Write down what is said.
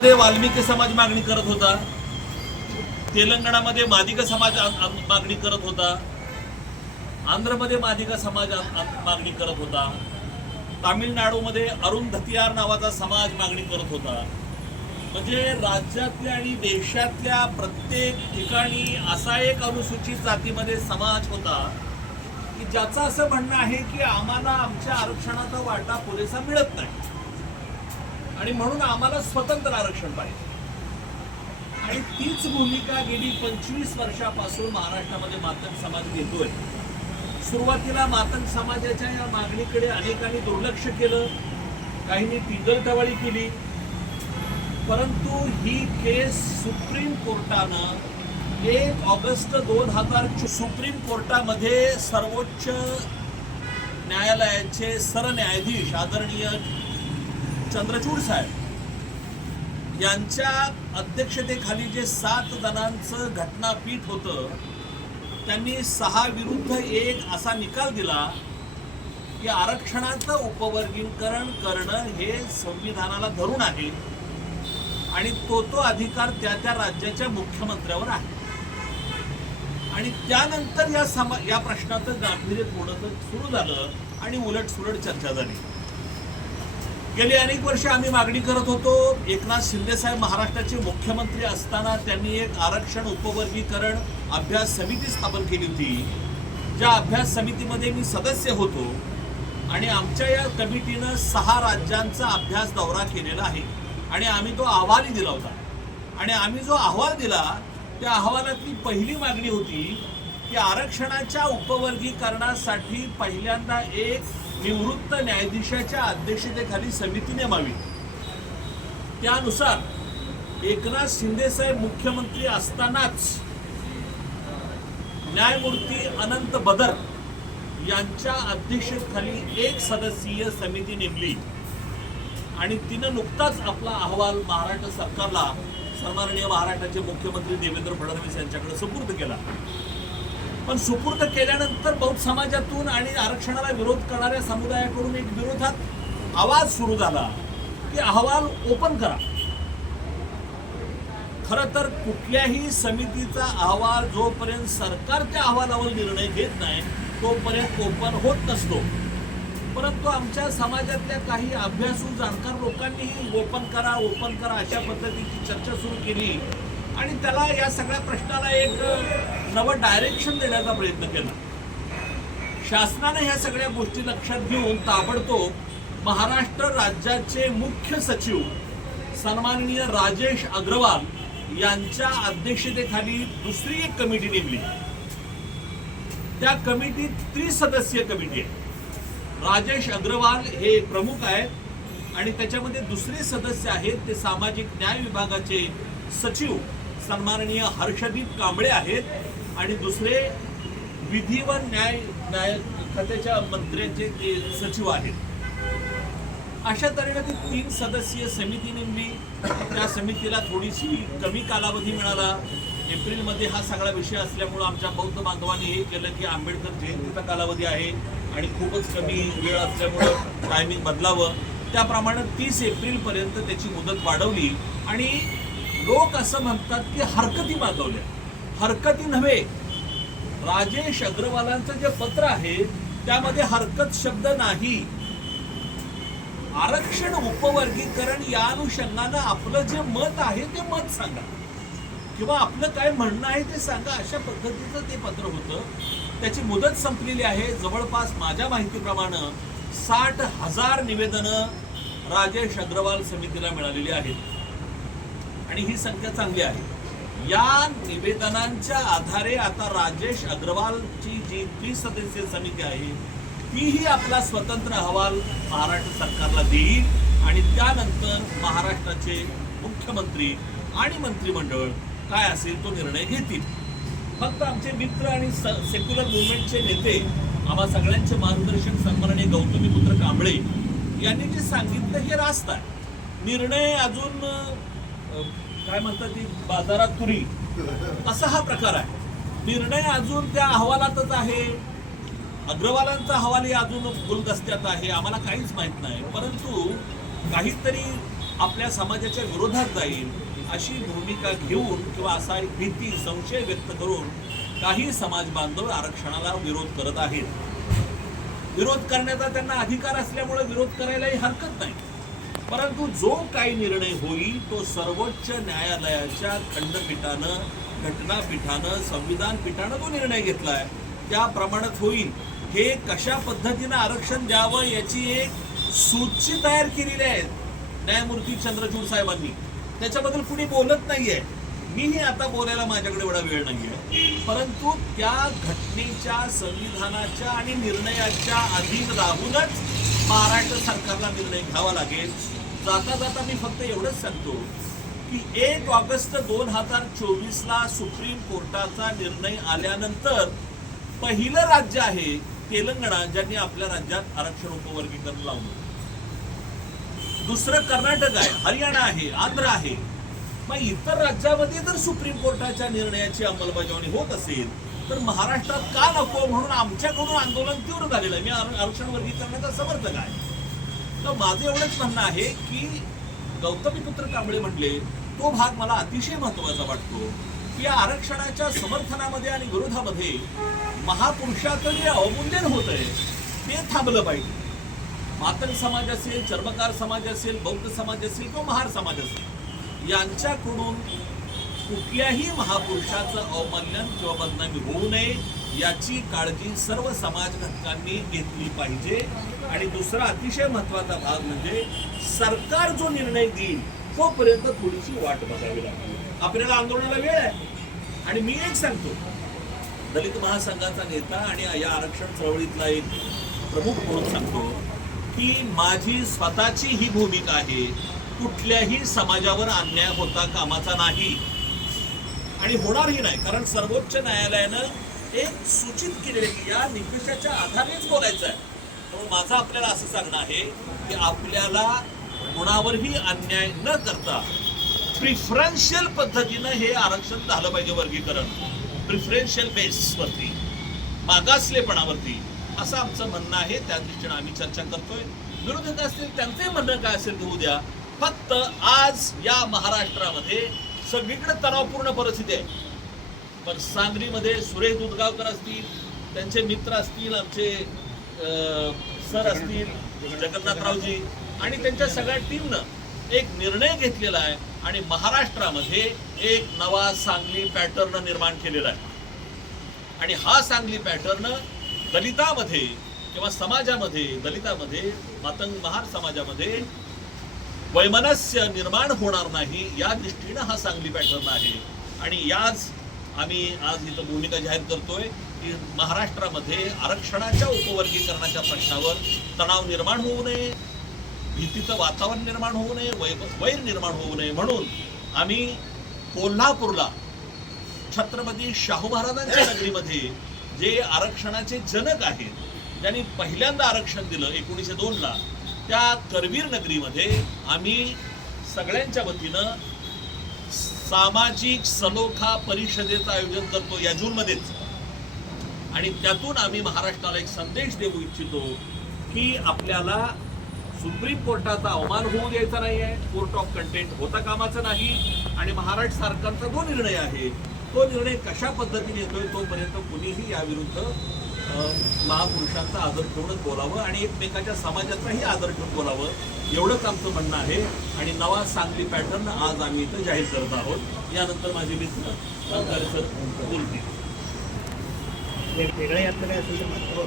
वाल्मिकी समाज मागणी करत होता, तेलंगणामध्ये मादिग समाज मागणी करत होता, आंध्रमध्ये मादिग समाज मागणी करत होता, तामिळनाडूमध्ये अरुंधतियार नावाचा समाज मागणी करत होता. म्हणजे राज्यातल्या आणि देशातल्या प्रत्येक ठिकाणी असा एक अनुसूचित जातीमध्ये समाज होता की ज्याचं असं म्हणणं आहे की आम्हाला आमच्या आरक्षणाचा वाटा पुरेसा मिळत नाही आणि म्हणून आम्हाला स्वतंत्र आरक्षण पाहिजे. आणि तीच भूमिका गेली 25 वर्षापासून महाराष्ट्रामध्ये मातंग समाज घेतोय. सुरुवातीला मातंग समाजाच्या या मागणीकडे अनेकांनी दुर्लक्ष केलं, काहींनी टिंगलटवाळी केली, परंतु ही केस सुप्रीम कोर्टानं 1 ऑगस्ट 2000 सुप्रीम कोर्टामध्ये सर्वोच्च न्यायालयाचे सरन्यायाधीश आदरणीय चंद्रचूड साहेब यांच्या अध्यक्षतेखाली जे 7 जणांचं घटनापीठ होतं, त्यांनी 6 विरुद्ध 1 असा निकाल दिला की आरक्षणाचं उपवर्गीकरण करणं हे संविधानाला धरून आहे आणि तो अधिकार त्या राज्याच्या मुख्यमंत्र्यावर आहे. आणि त्यानंतर या प्रश्नाचं गांभीर्य थोडंसं सुरू झालं आणि उलटसुलट चर्चा झाली. गेली अनेक वर्ष आम्ही मागणी करत होतो. एकनाथ शिंदे साहेब महाराष्ट्राचे मुख्यमंत्री असताना त्यांनी एक आरक्षण उपवर्गीकरण अभ्यास समिती स्थापन केली होती, ज्या अभ्यास समितीमध्ये मी सदस्य होतो. आणि आमच्या या कमिटीनं 6 राज्यांचा अभ्यास दौरा केलेला आहे आणि आम्ही तो अहवालही दिला होता. आणि आम्ही जो अहवाल दिला त्या अहवालातली पहिली मागणी होती की आरक्षणाच्या उपवर्गीकरणासाठी पहिल्यांदा एक निवृत्त न्यायाधीशाच्या अध्यक्षतेखाली समिती नेमावी. त्यानुसार एकनाथ शिंदे साहेब मुख्यमंत्री असतानाच न्यायमूर्ती अनंत बदर यांच्या अध्यक्षतेखाली 1 सदस्यीय समिती नेमली आणि तिनं नुकताच आपला अहवाल महाराष्ट्र सरकारला, सन्माननीय महाराष्ट्राचे मुख्यमंत्री देवेंद्र फडणवीस यांच्याकडे सुपूर्द केला. पण सुपूर्द केल्यानंतर बौद्ध समाजातून आणि आरक्षणाला विरोध करणाऱ्या समुदायाकडून एक विरोधात आवाज सुरू झाला की अहवाल ओपन करा. खरं तर कुठल्याही समितीचा अहवाल जोपर्यंत सरकारच्या अहवालावर निर्णय घेत नाही तोपर्यंत ओपन होत नसतो. परंतु आमच्या समाजातल्या काही अभ्यासू जाणकार लोकांनीही ओपन करा अशा पद्धतीची चर्चा सुरू केली आणि त्याला या सगळ्या प्रश्नाला एक नवं डायरेक्शन देण्याचा प्रयत्न केला. शासनाने ह्या सगळ्या गोष्टी लक्षात घेऊन ताबडतोब महाराष्ट्र राज्याचे मुख्य सचिव सन्माननीय राजेश अग्रवाल यांच्या अध्यक्षतेखाली दुसरी एक कमिटी नेमली. त्या कमिटीत 30 सदस्यीय कमिटी आहे. राजेश अग्रवाल हे प्रमुख आहेत आणि त्याच्यामध्ये दुसरे सदस्य आहेत ते सामाजिक न्याय विभागाचे सचिव सन्माननीय हर्षदीप कांबळे आहेत आणि दुसरे विधी व न्याय खात्याच्या मंत्र्यांचे ते सचिव आहेत. अशा तऱ्हेने ती 3 सदस्यीय समिती नेमली. त्या समितीला थोडीशी कमी कालावधी मिळाला. एप्रिलमध्ये हा सगळा विषय असल्यामुळं आमच्या बौद्ध बांधवांनी हे केलं की आंबेडकर जयंतीचा कालावधी आहे आणि खूपच कमी वेळ असल्यामुळं टायमिंग बदलावं. त्याप्रमाणे 30 एप्रिलपर्यंत त्याची मुदत वाढवली आणि लोक असं म्हणतात की हरकती मागवल्या. हरकती नव्हे, राजेश अग्रवालांचं जे पत्र आहे त्यामध्ये हरकत शब्द नाही. आरक्षण उपवर्गीकरण या अनुषंगानं आपलं जे मत आहे ते मत सांगा किंवा आपलं काय म्हणणं आहे ते सांगा, अशा पद्धतीचं ते पत्र होतं. त्याची मुदत संपलेली आहे. जवळपास माझ्या माहितीप्रमाणे 60,000 निवेदनं राजेश अग्रवाल समितीला मिळालेली आहेत आणि ही संख्या चांगली आहे. या निवेदनांच्या आधारे आता राजेश अग्रवालची जी 30 सदस्यीय समिती आहे तीही आपला स्वतंत्र अहवाल महाराष्ट्र सरकारला देईल आणि त्यानंतर महाराष्ट्राचे मुख्यमंत्री आणि मंत्रिमंडळ काय असेल तो निर्णय घेतील. फक्त आमचे मित्र आणि सेक्युलर मुवमेंटचे नेते आम्हा सगळ्यांचे मार्गदर्शक सन्माननीय गौतमीपुत्र कांबळे यांनी जे सांगितलं हे रास्त आहे. निर्णय अजून काय म्हणतात ती बाजारात तुरी असा हा प्रकार आहे. निर्णय अजून त्या अहवालातच आहे. अग्रवालांचा अहवालही अजून गुलदस्त्यात आहे. आम्हाला काहीच माहित नाही. परंतु काहीतरी आपल्या समाजाच्या विरोधात जाईल अशी भूमिका घेऊन किंवा असा एक भीती संशय व्यक्त करून काही समाज बांधव आरक्षणाला विरोध करत आहेत. विरोध करण्याचा त्यांना अधिकार असल्यामुळे विरोध करायलाही हरकत नाही. परंतु जो काही निर्णय होईल तो सर्वोच्च न्यायालयाच्या खंडपीठानं, घटनापीठानं, संविधान पीठानं जो निर्णय घेतलाय त्याप्रमाणेच होईल. हे कशा पद्धतीनं आरक्षण द्यावं याची एक सूची तयार केलेली आहे न्यायमूर्ती चंद्रचूड साहेबांनी. त्याच्याबद्दल कुणी बोलत नाहीये. मीही आता बोलायला माझ्याकडे एवढा वेळ नाहीये. परंतु त्या घटनेच्या, संविधानाच्या आणि निर्णयाच्या अधीन राहूनच महाराष्ट्र सरकारला निर्णय घ्यावा लागेल. जाता जाता मी फक्त एवढंच सांगतो की 1 ऑगस्ट 2024ला सुप्रीम कोर्टाचा निर्णय आल्यानंतर पहिलं राज्य आहे तेलंगणा ज्यांनी आपल्या राज्यात आरक्षण उपवर्गीकरण लावलं. दुसरं कर्नाटक आहे, हरियाणा आहे, आंध्र आहे. मग इतर राज्यामध्ये जर सुप्रीम कोर्टाच्या निर्णयाची अंमलबजावणी होत असेल तर महाराष्ट्रात का नको म्हणून आमच्याकडून आंदोलन तीव्र झालेलं आहे. मी आरक्षण वर्गीकरणाचा समर्थक आहे. तर माझं एवढंच म्हणणं आहे की गौतमीपुत्र कांबळे म्हटले तो भाग मला अतिशय महत्वाचा वाटतो की या आरक्षणाच्या समर्थनामध्ये आणि विरोधामध्ये महापुरुषाचं जे अवमूल्यन होत आहे ते थांबलं पाहिजे. मातंग समाज असेल, चर्मकार समाज असेल, बौद्ध समाज असेल किंवा महार समाज असेल, यांच्याकडून कुठल्याही महापुरुषाचं अवमूल्यन किंवा बदनामी होऊ नये याची काळजी सर्व समाज घटकांनी घेतली पाहिजे. आणि दुसरा अतिशय महत्वाचा भाग म्हणजे सरकार जो निर्णय देईल तोपर्यंत थोडीशी वाट बघावी लागेल. आपल्याला आंदोलनाला वेळ आहे. आणि मी एक सांगतो, दलित महासंघाचा नेता आणि या आरक्षण चळवळीतला एक प्रमुख म्हणून सांगतो की माझी स्वतःची ही भूमिका आहे, कुठल्याही समाजावर अन्याय होता कामाचा नाही आणि होणारही नाही. कारण सर्वोच्च न्यायालयानं एक सूचित केलेले की या निकषाच्या आधारेच बोलायचं आहे. म्हणून माझं आपल्याला असं सांगणं आहे की आपल्याला कोणावरही अन्याय न करता प्रिफरन्शियल पद्धतीनं हे आरक्षण झालं पाहिजे. वर्गीकरण प्रिफरन्शियल बेसवरती, मागासलेपणावरती, असं आमचं म्हणणं आहे. त्या दृष्टीनं आम्ही चर्चा करतोय. विरोधक असतील त्यांचे म्हणणं काय असेल ते उद्या. फक्त आज या महाराष्ट्रामध्ये सगळीकडे तणावपूर्ण परिस्थिती आहे. पण सांगलीमध्ये सुरेश दुधगावकर असतील, त्यांचे मित्र असतील, आमचे सर असतील जगन्नाथरावजी आणि त्यांच्या सगळ्या टीमनं एक निर्णय घेतलेला आहे आणि महाराष्ट्रामध्ये एक नवा सांगली पॅटर्न निर्माण केलेला आहे. आणि हा सांगली पॅटर्न दलितामध्ये किंवा समाजामध्ये, दलितामध्ये, मातंग महार समाजामध्ये वैमनस्य निर्माण होणार नाही या दृष्टीनं हा सांगली पॅटर्न आहे. आणि याच आम्ही आज इथं भूमिका जाहीर करतोय की महाराष्ट्रामध्ये आरक्षणाच्या उपवर्गीकरणाच्या प्रश्नावर तणाव निर्माण होऊ नये, भीतीचं वातावरण निर्माण होऊ नये, वैर निर्माण होऊ नये म्हणून आम्ही कोल्हापूरला छत्रपती शाहू महाराजांच्या नगरीमध्ये जे आरक्षणाचे जनक आहेत, ज्यांनी पहिल्यांदा आरक्षण दिलं 1902ला, त्या करवीर नगरीमध्ये आम्ही सगळ्यांच्या वतीनं सामाजिक सलोखा परिषदेचं आयोजन करतो या जूनमध्येच. आणि त्यातून आम्ही महाराष्ट्राला एक संदेश देऊ इच्छितो की आपल्याला सुप्रीम कोर्टाचा अवमान होऊ द्यायचा नाही आहे, कोर्ट ऑफ कंटेंट होता कामाचं नाही. आणि महाराष्ट्र सरकारचा जो निर्णय आहे तो निर्णय कशा पद्धतीने येतोय तोपर्यंत कुणीही याविरुद्ध महापुरुषांचा आदर ठेवूनच बोलावं आणि एकमेकाच्या समाजाचाही आदर ठेवून बोलावं, एवढंच आमचं म्हणणं आहे. आणि नवा सांगली पॅटर्न आज आम्ही इथं जाहीर करत आहोत. यानंतर माझे मित्र सर बोलतील. वेगळं यातलं काय असेल तर